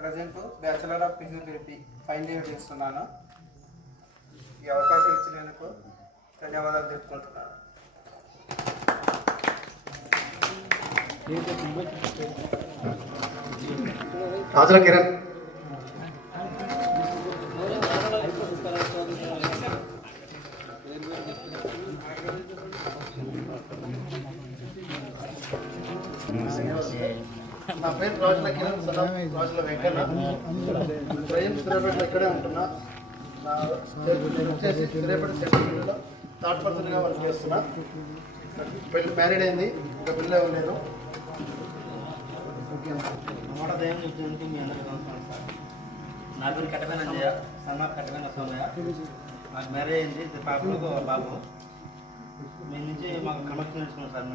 Present bachelor of physiotherapy final year చేస్తున్నాను. ఈ అవకాశం ఇచ్చినందుకు ధన్యవాదాలు తెలుపుకుంటున్నాను. రాజుల కిరణ్. నా పేరు రాజుల కిరణ్, రాజుల వెంకన్న. ప్రజెంట్ సూర్యాపేటలో ఇక్కడే ఉంటున్నా. నేను వచ్చేసి సూర్యాపేట సెంటర్లో థర్డ్ పర్సన్గా వర్క్ చేస్తున్నా. పెళ్ళి మ్యారీడ్ అయింది, ఇంకా పెళ్ళి అవ్వలేదు. మాట దయం చూసేందుకు మీ అందరికీ నమస్కారం సార్. నా పేరు కట్టమైన అంజయ్య, సన్నా కట్టమైన సోమయ్య. నాకు మ్యారేజ్ అయింది, పాపలు బాబు. మీ నుంచి మాకు కమర్షియల్ నేర్చుకున్నాం సార్.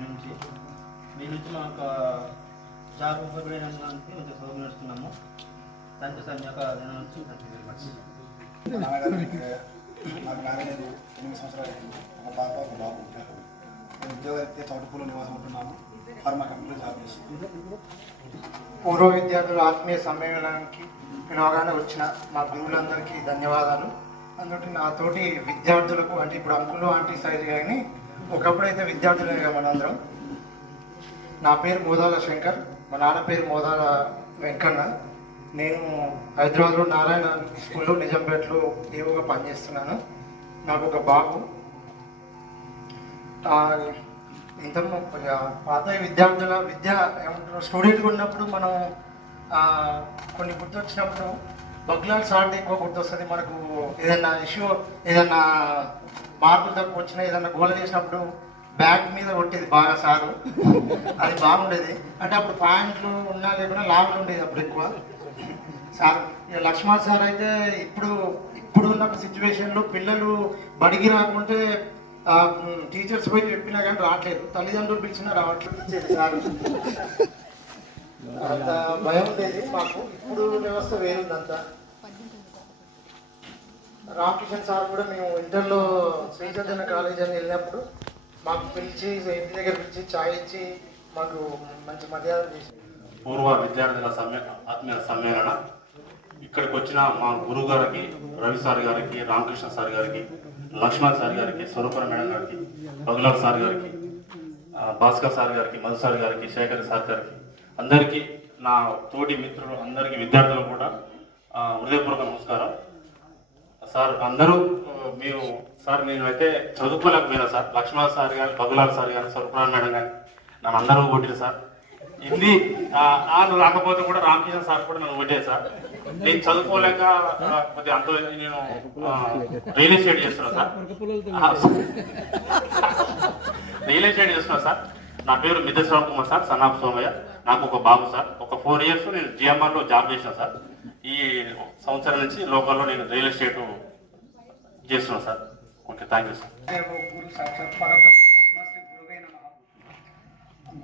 మీ నుంచి మాకు జాబ్ ప్రిపేర్ అయినందుకు కొంచెం చదువు నేర్చుకున్నాము. Thank you sir. మీ యొక్క నుంచి థ్యాంక్ యూ వెరీ మచ్. నాకు మ్యారేజ్ 8 సంవత్సరాలు అయింది. ఒక పాప ఒక బాబు ఉంటారు. నేను ఉద్యోగరీత్యా చౌటుపూర్లో నివాసం ఉంటున్నాను. ఫార్మా కంపెనీలో జాబ్ చేస్తున్నాను. పూర్వ విద్యార్థుల ఆత్మీయ సమ్మేళనానికి పిలవగానే వచ్చిన మా గురువులందరికీ ధన్యవాదాలు. అందుకే నా తోటి విద్యార్థులకు, అంటే ఇప్పుడు అంకులు ఆంటీ సైజ్ కానీ ఒకప్పుడు అయితే విద్యార్థులే మనందరం. నా పేరు మోదాల శంకర్, మా నాన్న పేరు మోదాల వెంకన్న. నేను హైదరాబాద్లో నారాయణ స్కూల్లో నిజాంపేటలో ఏవోగా పనిచేస్తున్నాను. నాకు ఒక బాబు. ఇంత పాత విద్యార్థుల ఏమంటారు, స్టూడెంట్గా ఉన్నప్పుడు మనం కొన్ని గుర్తొచ్చినప్పుడు బగ్లాల్ సాల్ట్ ఎక్కువ గుర్తొస్తుంది మనకు. ఏదైనా ఇష్యూ, ఏదైనా మార్కులు తక్కువ వచ్చినా, ఏదైనా గోల చేసినప్పుడు బ్యాగ్ మీద కొట్టేది బాగా సారు. అది బాగుండేది. అంటే అప్పుడు ప్యాంట్లు ఉన్నా లేకుండా లాభాలు ఉండేది అప్పుడు ఎక్కువ. సార్ లక్ష్మణ్ సార్ అయితే ఇప్పుడు ఉన్న సిచ్యువేషన్లో పిల్లలు బడికి రాకుంటే టీచర్స్ పోయి చెప్పినా కానీ రావట్లేదు, తల్లిదండ్రులు పిలిచినా రావట్లేదు. ఇచ్చేది సార్, అంత భయం ఉండేది మాకు. ఇప్పుడు వ్యవస్థ వేరుందంతా. రామకిషన్ సార్ కూడా మేము ఇంటర్లో శ్రీచైతన్య కాలేజ్ అని వెళ్ళినప్పుడు మాకు పిలిచి ఇంటి దగ్గర పిలిచి ఛాయ్ ఇచ్చి మాకు మంచి మర్యాద చేసి. పూర్వ విద్యార్థుల ఆత్మీయ సమ్మేళన ఇక్కడికి వచ్చిన మా గురువు గారికి, రవి సార్ గారికి, రామకృష్ణ సార్ గారికి, లక్ష్మణ్ సార్ గారికి, స్వరూపర మేడం గారికి, బగులాల్ సార్ గారికి, భాస్కర్ సార్ గారికి, మధు సార్ గారికి, శేఖర్ సార్ గారికి, అందరికీ నా తోటి మిత్రులు అందరికీ, విద్యార్థులకు కూడా హృదయపూర్వక నమస్కారం. సార్ అందరూ మేము సార్ నేను అయితే చదువుకోలేకపోయినా సార్. లక్ష్మణ్ సార్ గారు, బగులాల్ సార్ గారు, స్వరూపర మేడం గారు నన్ను అందరూ కొట్టిరు సార్. హిందీ వాళ్ళు రాకపోతే కూడా రామకృష్ణ సార్ కూడా నన్ను కొట్టారు సార్. నేను చదువుకోలేక కొద్దిగా అంత నేను రియల్ ఎస్టేట్ చేస్తున్నా సార్. రియల్ ఎస్టేట్ చేస్తున్నా సార్. నా పేరు మిద్దె కుమార్ సార్, సన్నాఫ్ సోమయ్య. నాకు ఒక బాబు సార్. ఒక 4 years నేను జిఎంఆర్లో జాబ్ చేసిన సార్. ఈ సంవత్సరం నుంచి లోకల్లో నేను రియల్ ఎస్టేట్ చేస్తున్నాను sir. Okay, thank you sir.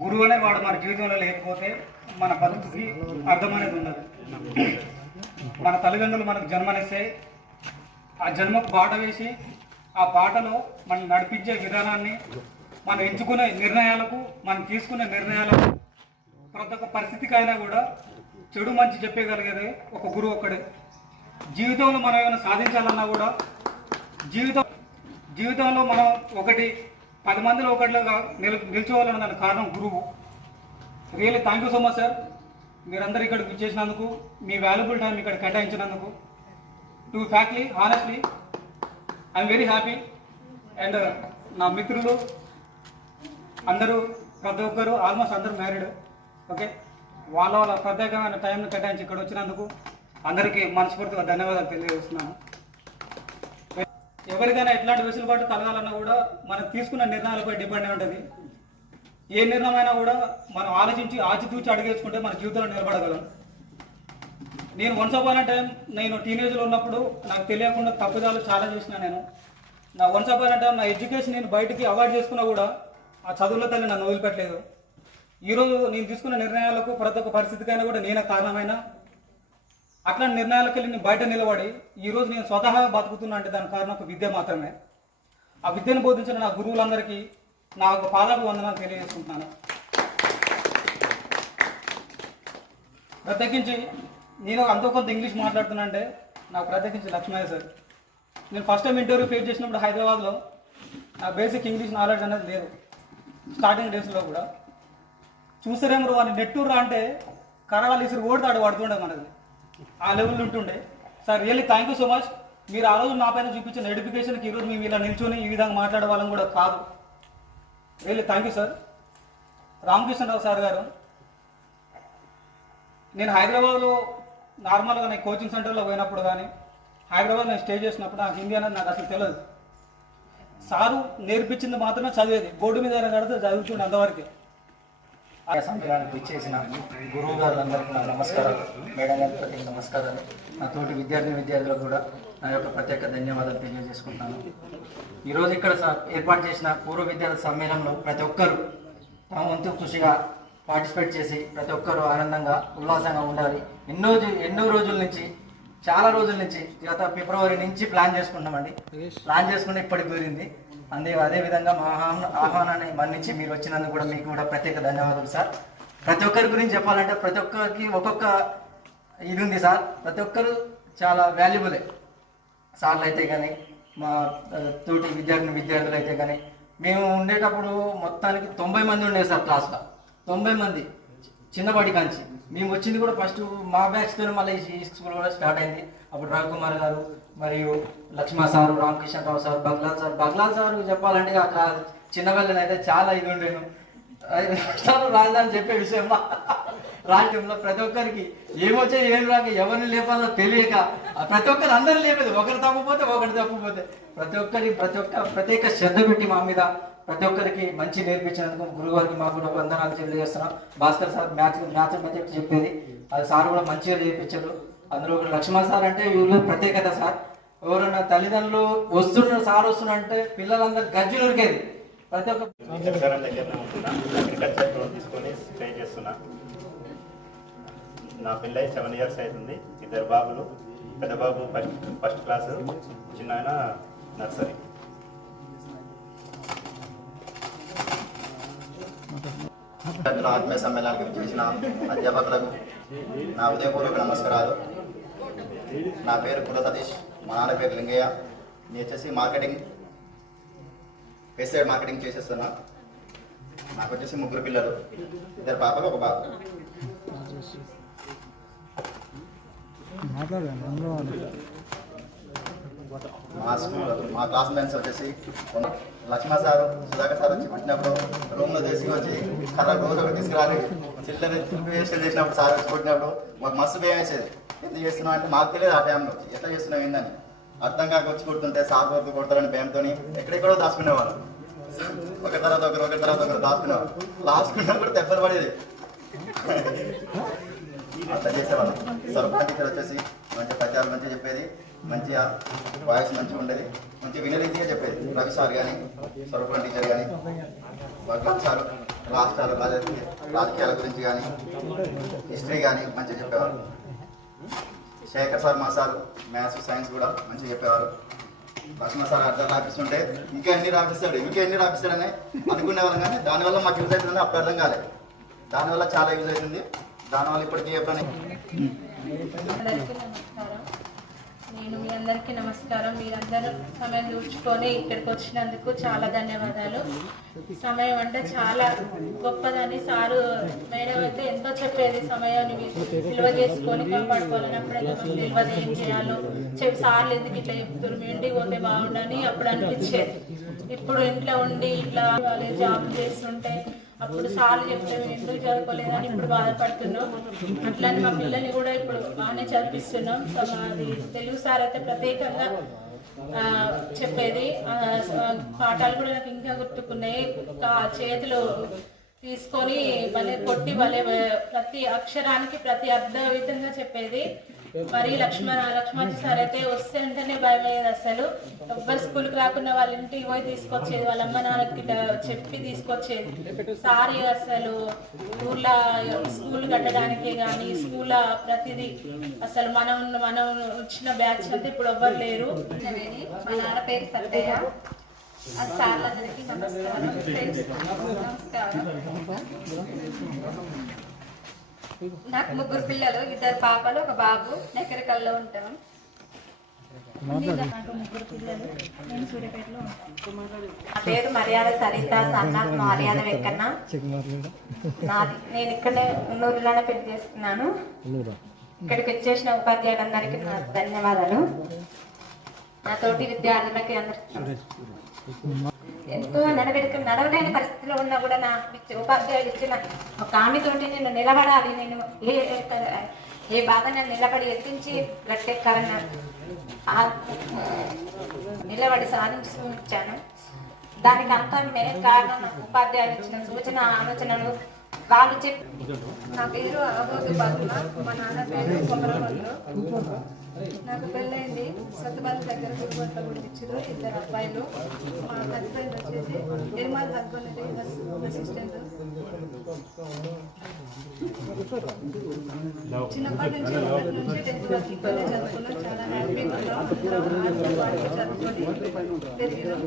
గురువు అనేవాడు మన జీవితంలో లేకపోతే మన బతుకుకి అర్థం అనేది ఉండదు. మన తల్లిదండ్రులు మనకు జన్మనిస్తే ఆ జన్మకు బాట వేసి ఆ బాటలో మనం నడిపించే విధానాన్ని, మనం ఎంచుకునే నిర్ణయాలకు, మనం తీసుకునే నిర్ణయాలకు, ప్రతి ఒక్క పరిస్థితికైనా కూడా చెడు మంచి చెప్పగలిగేది ఒక గురువు ఒక్కడే. జీవితంలో మనం ఏమైనా సాధించాలన్నా కూడా జీవితంలో మనం 10 మందిలో ఒకటిగా నిల్చోవాలన్న దానికి కారణం గురువు. Really thank you so much sir. మీరందరూ ఇక్కడికి విచ్చేసినందుకు, మీ వాల్యుబుల్ టైం ఇక్కడ కేటాయించినందుకు, to factly honestly I'm very happy. And నా మిత్రులు అందరూ, ప్రతి ఒక్కరు ఆల్మోస్ట్ అందరూ మ్యారీడ్. ఓకే, వాళ్ళ ప్రత్యేకమైన టైంను కేటాయించి ఇక్కడ వచ్చినందుకు అందరికీ మనస్ఫూర్తిగా ధన్యవాదాలు తెలియజేస్తున్నాను. ఎవరికైనా ఎట్లాంటి వెసులుబాటు కలగాలన్నా కూడా మనం తీసుకున్న నిర్ణయాలపై డిపెండ్ అయి ఉంటుంది. ఏ నిర్ణయమైనా కూడా మనం ఆలోచించి ఆచితూచి అడిగేసుకుంటే మన జీవితంలో నిలబడగలం. నేను వన్స్ అపాన్ ఎ టైం, నేను టీనేజ్లో ఉన్నప్పుడు నాకు తెలియకుండా తప్పుదాలు చాలా చేసిన. నా వన్స్ అపాన్ ఎ టైం నా ఎడ్యుకేషన్ నేను బయటికి అవాయిడ్ చేసుకున్నా కూడా ఆ చదువుల తల్లి నన్ను వదిలిపెట్టలేదు. ఈరోజు నేను తీసుకున్న నిర్ణయాలకు, ప్రతి ఒక్క పరిస్థితికైనా కూడా నేనే కారణమైన. అట్లాంటి నిర్ణయాలకు వెళ్ళి నేను బయట నిలబడి ఈరోజు నేను స్వతహాగా బతుకుతున్నా అంటే దానికి కారణం ఒక విద్య మాత్రమే. ఆ విద్యను బోధించిన నా గురువులందరికీ నా ఒక పాదాలు వందనాలు తెలియజేసుకుంటున్నాను. ప్రత్యేకించి నేను అంతో కొంత ఇంగ్లీష్ మాట్లాడుతున్నా అంటే నాకు ప్రత్యేకించి లక్ష్మయ్య సార్. నేను ఫస్ట్ టైం ఇంటర్వ్యూ ఫేస్ చేసినప్పుడు హైదరాబాద్లో నా బేసిక్ ఇంగ్లీష్ నాలెడ్జ్ అనేది లేదు. స్టార్టింగ్ డేస్లో కూడా చూసారేమో వాడిని నెట్టూర్రా అంటే కరాళాలు ఇసురు ఓడితాడు పడుతుండే మనది, ఆ లెవెల్ ఉంటుండే. Sir really thank you so much. మీరు ఆ రోజు నా పైన చూపించిన ఎడ్యుకేషన్కి ఈరోజు మేము ఇలా నిల్చొని ఈ విధంగా మాట్లాడే వాళ్ళం కూడా కాదు. Really thank you sir. Ramakrishna Rao sir గారు, నేను హైదరాబాద్లో నార్మల్గా నేను కోచింగ్ సెంటర్లో పోయినప్పుడు కానీ హైదరాబాద్ నేను స్టే చేసినప్పుడు నాకు హిందీ అనేది నాకు అసలు తెలియదు. సారు నేర్పించింది మాత్రమే చదివేది, బోర్డు మీద కడితే చదువుతుండే అంతవరకే. సంవత్సరానికి ఇచ్చేసిన గురువు గారులందరికీ నా నమస్కారాలు, మేడం గారికి నమస్కారాలు. నా తోటి విద్యార్థులకు కూడా నా యొక్క ప్రత్యేక ధన్యవాదాలు తెలియజేసుకుంటున్నాను. ఈరోజు ఇక్కడ ఏర్పాటు చేసిన పూర్వ విద్యార్థి సమ్మేళనంలో ప్రతి ఒక్కరూ తమ వంతు కృషిగా పార్టిసిపేట్ చేసి ప్రతి ఒక్కరూ ఆనందంగా ఉల్లాసంగా ఉండాలి. ఎన్నో రోజుల నుంచి, చాలా రోజుల నుంచి, గత ఫిబ్రవరి నుంచి ప్లాన్ చేసుకుంటామండి. ప్లాన్ చేసుకుంటే ఇప్పటికి కుదిరింది. అదేవిధంగా మా ఆహ్వానాన్ని మన్నించి మీరు వచ్చినందుకు కూడా మీకు కూడా ప్రత్యేక ధన్యవాదాలు సార్. ప్రతి ఒక్కరి గురించి చెప్పాలంటే ప్రతి ఒక్కరికి ఒక్కొక్క ఇది ఉంది సార్. ప్రతి ఒక్కరు చాలా వాల్యుబులే. సార్లు అయితే కానీ, మా తోటి విద్యార్థులు అయితే కానీ, మేము ఉండేటప్పుడు మొత్తానికి 90 మంది ఉండేది సార్ క్లాస్లో. 90 మంది చిన్నపాటి కాంచి. మేము వచ్చింది కూడా ఫస్ట్ మా బ్యాచ్తో మళ్ళీ ఈ స్కూల్ కూడా స్టార్ట్ అయింది. అప్పుడు రవికుమార్ గారు మరియు లక్ష్మణ సారు, రామకృష్ణరావు సార్, బగ్లాల్ సార్ చెప్పాలంటే అక్కడ చిన్నపిల్లని అయితే చాలా ఇది ఉండేను. సార్ రాజధాని చెప్పే విషయంలో రాజ్యంలో ప్రతి ఒక్కరికి ఏమొచ్చే ఏం రాక ఎవరిని లేపాలో తెలియక ప్రతి ఒక్కరు అందరూ లేపేది, ఒకరు తప్పిపోతే ప్రత్యేక శ్రద్ధ పెట్టి మా మీద ప్రతి ఒక్కరికి మంచి నేర్పించినందుకు గురువు మాకు కూడా వందనాలు తెలియజేస్తున్నాం. భాస్కర్ సార్ మ్యాథ్స్ చెప్పేది అది సార్ కూడా మంచిగా చేయించారు. అందులో ఒక లక్ష్మణ్ సార్ అంటే వీళ్ళు ప్రత్యేకత సార్. ఎవరైనా తల్లిదండ్రులు వస్తున్నా అంటే పిల్లలందరూ గజ్జి నరికేది. ప్రతి ఒక్క అగ్రికల్చర్ తీసుకొని స్టే చేస్తున్నా. నా పిల్లై 7 years అవుతుంది. 2 బాబులు. పెద్ద బాబు ఫస్ట్ క్లాసు, చిన్న ఆయన నర్సరీ. ఆత్మీయ సమ్మేళనానికి చేసిన అధ్యాపకులకు నా ఉదయపూర్వక నమస్కారాలు. నా పేరు కుల సతీష్, మా నాన్న పేరు లింగయ్య. నేను వచ్చేసి పెస్టిసైడ్ మార్కెటింగ్ చేసేస్తున్నా. నాకు వచ్చేసి 3 పిల్లలు, 2 పాపలు, 1 బాబు. మా స్కూల్లో మా క్లాస్మేట్స్ వచ్చేసి లక్ష్మణ సారు, సుధాకర్ సార్ వచ్చి పుట్టినప్పుడు రూమ్లో తీసుకొచ్చి రోజు ఒకటి తీసుకురాలి చిల్లర వేస్ట్ చేసినప్పుడు సార్ వచ్చి కొట్టినప్పుడు మాకు మస్తు భయం వేసేది. ఎందుకు చేస్తున్నాం అంటే మాకు తెలియదు ఆ టైంలో ఎట్లా చేస్తున్నాం ఏందని. అర్థం కాక వచ్చి కొడుతుంటే సార్ వరకు కొడతారని భయంతో ఎక్కడెక్కడో దాచుకునేవాళ్ళు. ఒకరి తర్వాత ఒకరు దాచుకునేవాళ్ళు. దాచుకున్నా కూడా దెబ్బలు పడేది. అట్లా చేసేవాళ్ళం. సరఫరా టీచర్ వచ్చేసి మంచిగా పద్యాలు మంచిగా చెప్పేది, మంచిగా వాయిస్ మంచిగా ఉండేది, మంచిగా వినరీతిగా చెప్పేది. రవి సార్ కానీ, సరఫరా టీచర్ కానీ, భగవంత్ సార్ రాష్ట్రాలు రాజకీయాల గురించి కానీ, హిస్టరీ కానీ మంచిగా చెప్పేవారు. శేఖర్ సార్ మా సార్ మ్యాథ్స్ సైన్స్ కూడా మంచిగా చెప్పేవారు. లక్ష్మణ సార్ అర్థం రాపిస్తుంటే ఇంకా ఎన్ని రాపిస్తాడని అనుకునేవాళ్ళం. కానీ దానివల్ల మాకు యూజ్ అవుతుందని అప్పుడు అర్థం కాలేదు. దానివల్ల చాలా యూజ్ అవుతుంది. దానివల్ల ఇప్పటికీ ఎప్పుడైనా నేను మీ అందరికీ నమస్కారం. మీరందరూ సమయం చూసుకొని ఇక్కడికి వచ్చినందుకు చాలా ధన్యవాదాలు. సమయం అంటే చాలా గొప్పదని సారు మేడం అయితే ఎంతో చెప్పేది. సమయాన్ని విలువ చేసుకొని కాపాడుకోవాలని అప్పుడైతే తెలియదు ఏం చేయాలో సార్లు ఎందుకు ఇట్లా చెప్తారు, మీ ఇంటికి పోతే బాగుండని అప్పుడు అనిపించేది. ఇప్పుడు ఇంట్లో ఉండి ఇట్లా జాబ్ చేస్తుంటే అప్పుడు సార్లు చెప్తే ఎందుకు చదువుకోలేదని ఇప్పుడు బాధపడుతున్నాం. అట్లానే మా పిల్లల్ని కూడా ఇప్పుడు బాగానే చదివిస్తున్నాం. మాది తెలుగు సార్ అయితే ప్రత్యేకంగా చెప్పేది. పాఠాలు కూడా నాకు ఇంకా గుర్తుకున్నాయి. చేతులు తీసుకొని భలే కొట్టి భలే ప్రతి అక్షరానికి ప్రతి అర్థవిధంగా చెప్పేది. మరి లక్ష్మణ్ సార్ అయితే వస్తే అంటేనే భయం అయ్యేది. అసలు ఎవ్వరు స్కూల్కి రాకుండా వాళ్ళ ఇంటికి పోయి తీసుకొచ్చేది, వాళ్ళ అమ్మ నాన్నకి చెప్పి తీసుకొచ్చేది. సార్ అసలు ఊర్లో స్కూల్ కట్టడానికి కానీ స్కూల్ ప్రతిదీ అసలు మనం వచ్చిన బ్యాచ్ అంతా ఇప్పుడు ఎవ్వరు లేరు. మా నాన్న పేరు సత్తయ్య. సార్లందరికీ నమస్కారం. నాకు 3 పిల్లలు, 2 పాపలు, 1 బాబు. నెక్కరికల్లో ఉంటాం. నాకు 3 పిల్లలు. నేను సూర్యాపేటలో ఉంటాను. నా పేరు మర్యాద సరిత, సన్న మర్యాద వెంకన్న. నేను ఇక్కడే ఉన్నూరులోనే పెళ్లి చేసుకున్నాను. ఇక్కడికి వచ్చేసిన ఉపాధ్యాయులందరికీ నా ధన్యవాదాలు. నా తోటి విద్యార్థులకి అందరికీ ఎంతో నడవలేని పరిస్థితిలో ఉన్నా కూడా నా ఉపాధ్యాయులు ఇచ్చిన ఒక ఆమెతోటి నేను నిలబడాలి, నేను ఏ బాధ నేను నిలబడి ఎత్తించి గట్టెక్కాలన్న నిలబడి సాధించి చూపించాను. దానికి అంతా మెయిన్ కారణం నాకు ఉపాధ్యాయులు ఇచ్చిన సూచన, ఆలోచనలు. వాళ్ళు చెప్పి నా పేరు అబోధు బాతుల, మా నాన్న పేరు కొమరవల్లు. నాకు పెళ్ళైంది సత్తుబాద్ దగ్గర గుడిగొంట గుడి ఇచ్చారు. 2 అబ్బాయిలు. మా హస్బెండ్ వచ్చేసి నిర్మల్ హస్బెండ్ అసిస్టెంట్. చిన్నప్పటి నుంచి 10th వరకు ఇక్కడే చదువుకున్నాం. చాలా హ్యాపీగా పెరిగినాం.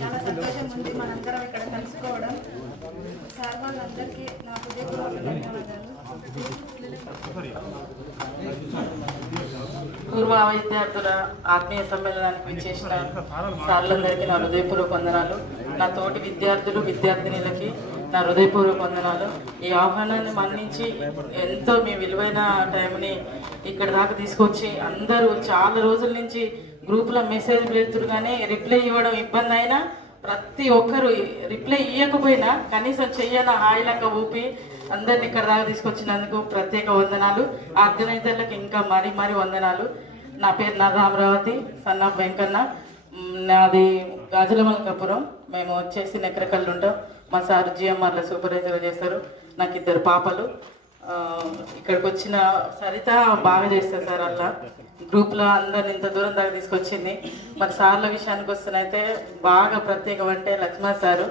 చాలా సంతోషం ఉంది మనందరం ఇక్కడ కలుసుకోవడం. సార్ వాళ్ళందరికీ నా హృదయపూర్వక ధన్యవాదాలు. పూర్వ విద్యార్థుల ఆత్మీయ సమ్మేళనానికి విచ్చేసిన సార్లందరికీ నా హృదయపూర్వక వందనాలు. నా తోటి విద్యార్థులు విద్యార్థినులకి నా హృదయపూర్వక వందనాలు. ఈ ఆహ్వానాన్ని మన్నించి ఎంతో మీ విలువైన టైంని ఇక్కడ దాకా తీసుకొచ్చి అందరూ చాలా రోజుల నుంచి గ్రూప్లో మెసేజ్ పెడుతురు కానీ రిప్లై ఇవ్వడం ఇబ్బంది అయినా ప్రతి ఒక్కరు రిప్లై ఇవ్వకపోయినా కనీసం చెయ్యన హాయిలాక ఊపి అందరిని ఇక్కడ దాకా తీసుకొచ్చినందుకు ప్రత్యేక వందనాలు. ఆర్గనైజర్లకు ఇంకా మరీ వందనాలు. నా పేరు నర్ర అమరావతి, సన్న వెంకన్న. నాది గాజులమల్కాపురం. మేము వచ్చేసి నెక్కరకల్లు ఉంటాం. మా సార్ జిఎంఆర్లో సూపర్వైజర్ చేస్తారు. నాకు 2 పాపలు. ఇక్కడికి వచ్చిన సరిత బాగా చేస్తారు సార్. అలా గ్రూప్లో అందరిని ఇంత దూరం దాకా తీసుకొచ్చింది. మరి సార్ల విషయానికి వస్తున్నైతే బాగా ప్రత్యేకం అంటే లక్ష్మణ్ సారు.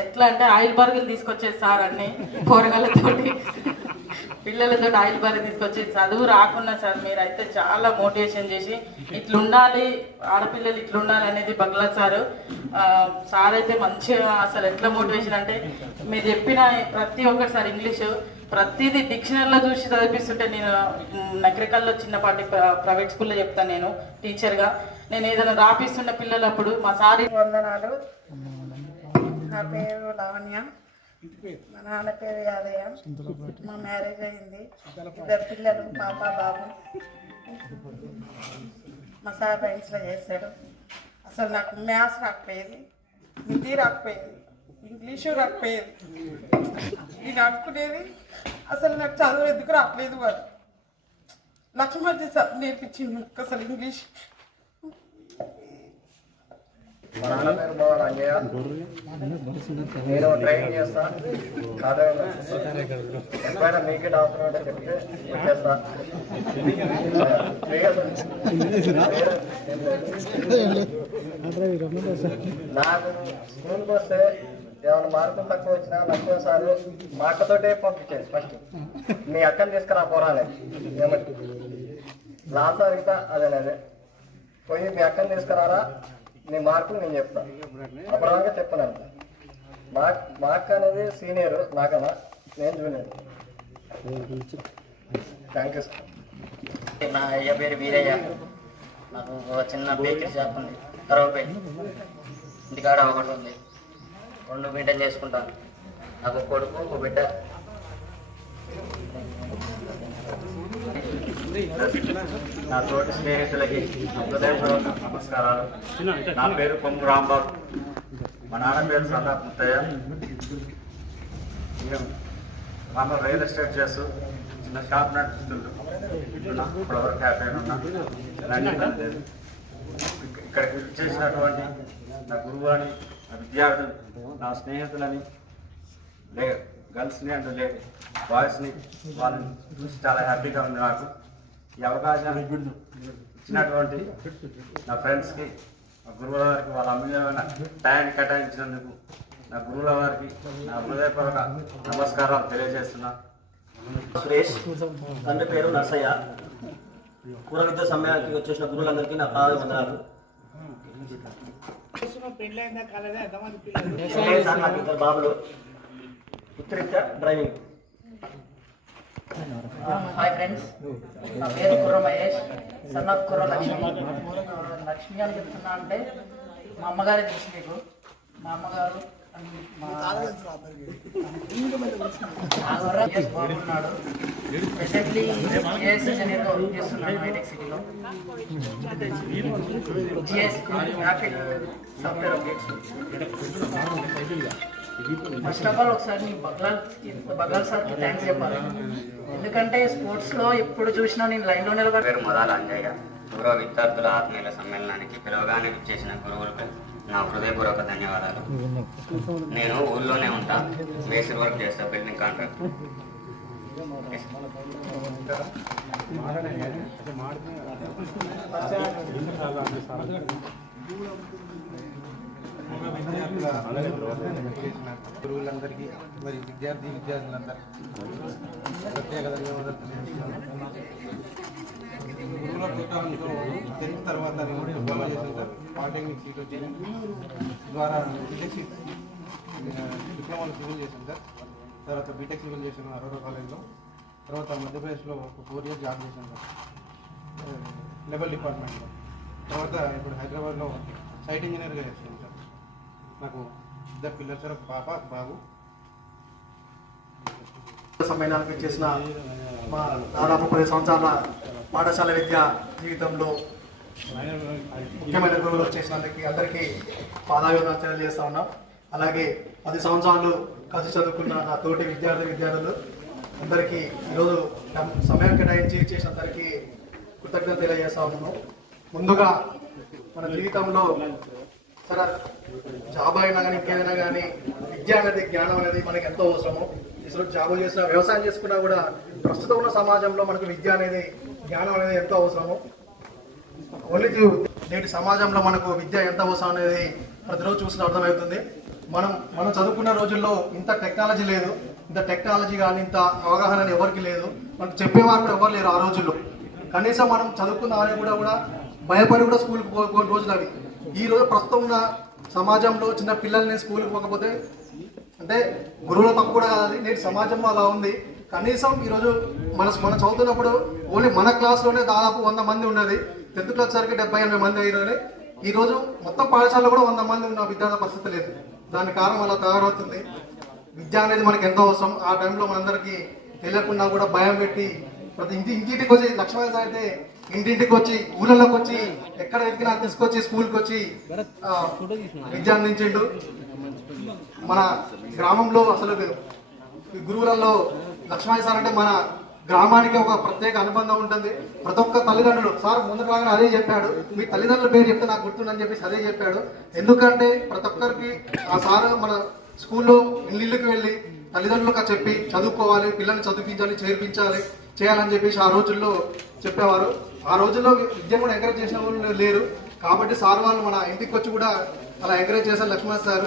ఎట్లా అంటే ఆయిల్ బర్గులు తీసుకొచ్చేది సార్ అన్ని కూరగాయలతోటి పిల్లలతో ఆయిల్ బర్గ్ తీసుకొచ్చేది. చదువు రాకున్నా సార్ మీరైతే చాలా మోటివేషన్ చేసి ఇట్లుండాలి, ఆడపిల్లలు ఇట్లుండాలి అనేది బగ్లా సారు. సార్ అయితే మంచిగా అసలు ఎట్లా మోటివేషన్ అంటే మీరు చెప్పిన ప్రతి ఒక్కటి సార్ ఇంగ్లీషు ప్రతిదీ డిక్షనరీలో చూసి చదివిస్తుంటే నేను నగరికల్లో చిన్నపాటి ప్రైవేట్ స్కూల్లో చెప్తాను. నేను టీచర్గా నేను ఏదైనా రాపిస్తున్న పిల్లలు అప్పుడు మా సార్ వందనాలు. నా పేరు లావణ్య, మా నాన్న పేరు యాదయ్య. మా మ్యారేజ్ అయింది. 2 పిల్లలు, పాప బాబు. మా సార్ సైన్స్లో చేశాడు. అసలు నాకు మ్యాథ్స్ రాకపోయేది, హిందీ రాకపోయేది, ఇంగ్లీషు రాకపోయేది. నేను అనుకునేది అసలు నాకు చదువు ఎందుకు రావట్లేదు వాడు. లక్ష్మణ్ సార్ నేర్పించింది అసలు ఇంగ్లీష్. మా నాన్న పేరు బాగా అంజయ్య. నేను ట్రైనింగ్ చేస్తా. ఎప్పుడైనా మీకే అవసరం అంటే చెప్తే వచ్చేస్తా. నాకు స్కూల్కి వస్తే ఏమైనా మార్కులు తక్కువ వచ్చినా లక్ష్మణ్ సార్ మా అక్కతోటే పంపించేది. ఫస్ట్ మీ అక్కని తీసుకురా పోరాలి ఏమంటే లాస్ట్ అడిగితా అదే పోయి మీ అక్కని తీసుకురారా, నీ మార్కులు నేను చెప్తాను. అప్పటిదాకా చెప్పను. మా అక్క అనేది సీనియర్ నాకన్నా, నేను జూనియర్. Thank you sir. నా అయ్య పేరు వీరయ్య. నాకు ఒక చిన్న బేకరీ షాప్ ఉంది కరవపై. ఇంటికాడ ఒకటి ఉంది. 2 మెయింటైన్ చేసుకుంటాను. నాకు ఒక కొడుకు, ఒక బిడ్డ. నా తోటి స్నేహితులకి హృదయపూర్వక నమస్కారాలు. నా పేరు కొమ్ము రాంబాబు. మా నాన్న పేరు సదా ముత్తయ్య. మేము రియల్ ఎస్టేట్ చేస్తూ చిన్న షాప్ నడుపుతుండ్రు. ఇప్పటివరకు హ్యాపీగా ఉన్నా. ఇక్కడికి చేసినటువంటి నా గురువుని, నా విద్యార్థులు, నా స్నేహితులని, గర్ల్స్ని అండ్ బాయ్స్ని వాళ్ళని చూసి చాలా హ్యాపీగా ఉంది. నాకు ఈ అవకాశాన్ని ఇచ్చినటువంటి నా ఫ్రెండ్స్కి, మా గురువుల వారికి వాళ్ళ అమూల్యమైన టైంని కేటాయించినందుకు నా గురువుల వారికి నా హృదయపూర్వక నమస్కారాలు తెలియజేస్తున్నా. సురేష్, తండ్రి పేరు నర్సయ్య. పూర్వ విద్యా సమ్మేళనానికి వచ్చేసిన గురువులందరికీ నా పాద వందనాలు. నాకు 2 బాబులు. వృత్తిరీత్యా డ్రైవింగ్. హాయ్ ఫ్రెండ్స్, నా పేరు కుర్ర మహేష్, సన్ ఆఫ్ కుర్ర లక్ష్మి. లక్ష్మి అని చెప్తున్నా అంటే మా అమ్మగారే తెలుసు మీకు. మా అమ్మగారు బాగున్నాడు. ప్రెసెంట్లీ జిఎస్ ఇంజనీర్గా వర్క్ చేస్తున్నాడు హైటెక్ సిటీలో. GS Apple software updates. First of all ఒకసారి నీ బగ్లాల్ సార్కి థ్యాంక్స్ చెప్పాలి. ఎందుకంటే స్పోర్ట్స్లో ఎప్పుడు చూసినా నేను లైన్లో నిలబడి. పేరు మొదల అంజయ్య. పూర్వ విద్యార్థుల ఆత్మీయుల సమ్మేళనానికి పిలవగానే చేసిన గురువులకు నా హృదయపూర్వక ధన్యవాదాలు. నేను ఊళ్ళోనే ఉంటా, మేస్త్రి వర్క్ చేస్తా, బిల్డింగ్ కాంట్రాక్ట్. గురువులందరికీ మరి విద్యార్థులందరికీ ప్రత్యేక ధన్యవాదాలు తెలియజేస్తున్నాను. గురువుల ప్రోత్సాహంతో 10th తర్వాత నేను డిప్లొమా చేశాను సార్. పాలిటెక్నిక్ సీట్ వచ్చింది ద్వారా డిప్లొమాలో సివిల్ చేశాను సార్. తర్వాత బీటెక్ సివిల్ చేశాను అరోరా కాలేజ్లో. తర్వాత మధ్యప్రదేశ్లో ఒక 4 years జాబ్ చేశాను సార్, లెవెల్ డిపార్ట్మెంట్లో. తర్వాత ఇప్పుడు హైదరాబాద్లో సైట్ ఇంజనీర్గా చేస్తున్నాను సార్. నాకు 2 పిల్లలు సార్, పాప బాబు. సమ్మేళనానికి చేసిన మా దాదాపు 10 సంవత్సరాల పాఠశాల విద్యా జీవితంలో ముఖ్యమైన గురువులు చేసినందుకు అందరికీ పాదాభివందనాలు తెలియజేస్తా ఉన్నాం. అలాగే 10 సంవత్సరాలు కలిసి చదువుకున్న నా తోటి విద్యార్థులు అందరికీ ఈరోజు సమయం కేటాయించి చేసిన అందరికీ కృతజ్ఞత తెలియజేస్తా ఉన్నాము. ముందుగా మన జీవితంలో సరే జాబ్ అయినా కానీ ఇంకేదైనా కానీ విద్య అనేది జ్ఞానం అనేది మనకి ఎంతో అవసరము. అసలు జాబ్ చేసినా వ్యవసాయం చేసుకున్నా కూడా ప్రస్తుతం ఉన్న సమాజంలో మనకు విద్య అనేది జ్ఞానం అనేది ఎంతో అవసరము. ఓన్లీ నేటి సమాజంలో మనకు విద్య ఎంత అవసరం అనేది ప్రతిరోజు చూసిన అర్థమవుతుంది. మనం చదువుకున్న రోజుల్లో ఇంత టెక్నాలజీ లేదు, ఇంత టెక్నాలజీ కానీ ఇంత అవగాహన ఎవరికి లేదు, మనకు చెప్పేవారు కూడా ఎవరు లేరు ఆ రోజుల్లో. కనీసం మనం చదువుకుందామని కూడా భయపడి కూడా స్కూల్కి పోయే రోజులు అవి. ఈ రోజు ప్రస్తుతం ఉన్న సమాజంలో చిన్న పిల్లల్ని స్కూల్కి పోకపోతే అంటే గురువుల తప్పు కూడా కాదు, నేటి సమాజంలో అలా ఉంది. కనీసం ఈరోజు మనం చదువుతున్నప్పుడు ఓన్లీ మన క్లాస్లోనే దాదాపు 100 మంది ఉన్నది. 10th క్లాస్ సరికి 70-80 మంది అయినది. ఈరోజు మొత్తం పాఠశాలలో కూడా 100 మంది ఉన్న విద్యార్థుల పరిస్థితి లేదు. దాని కారణం అలా తయారవుతుంది. విద్య అనేది మనకి ఎంతో అవసరం. ఆ టైంలో మనందరికీ తెలియకుండా కూడా భయం పెట్టి ప్రతి ఇంటింటికి వచ్చి లక్ష్మణ అయితే ఇంటింటికి వచ్చి ఊళ్ళలోకి వచ్చి ఎక్కడ ఎక్కినా తీసుకొచ్చి స్కూల్కి వచ్చి విద్య అందించిండు. మన గ్రామంలో అసలు గురువులలో లక్ష్మణ సార్ అంటే మన గ్రామానికి ఒక ప్రత్యేక అనుబంధం ఉంటుంది. ప్రతి ఒక్క తల్లిదండ్రులు సార్ ముందుకు రాగానే అదే చెప్పాడు, మీ తల్లిదండ్రుల పేరు చెప్తే నాకు గుర్తుందని చెప్పేసి అదే చెప్పాడు. ఎందుకంటే ప్రతి ఒక్కరికి ఆ సార్ మన స్కూల్లో ఇళ్ళకి వెళ్ళి తల్లిదండ్రులకు చెప్పి చదువుకోవాలి, పిల్లల్ని చదివించాలి, చేయాలని చెప్పేసి ఆ రోజుల్లో చెప్పేవారు. ఆ రోజుల్లో విద్య కూడా ఎంకరేజ్ చేసిన వాళ్ళు లేరు. కాబట్టి సార్ వాళ్ళు మన ఇంటికి వచ్చి కూడా అలా ఎంకరేజ్ చేశారు లక్ష్మణ సార్.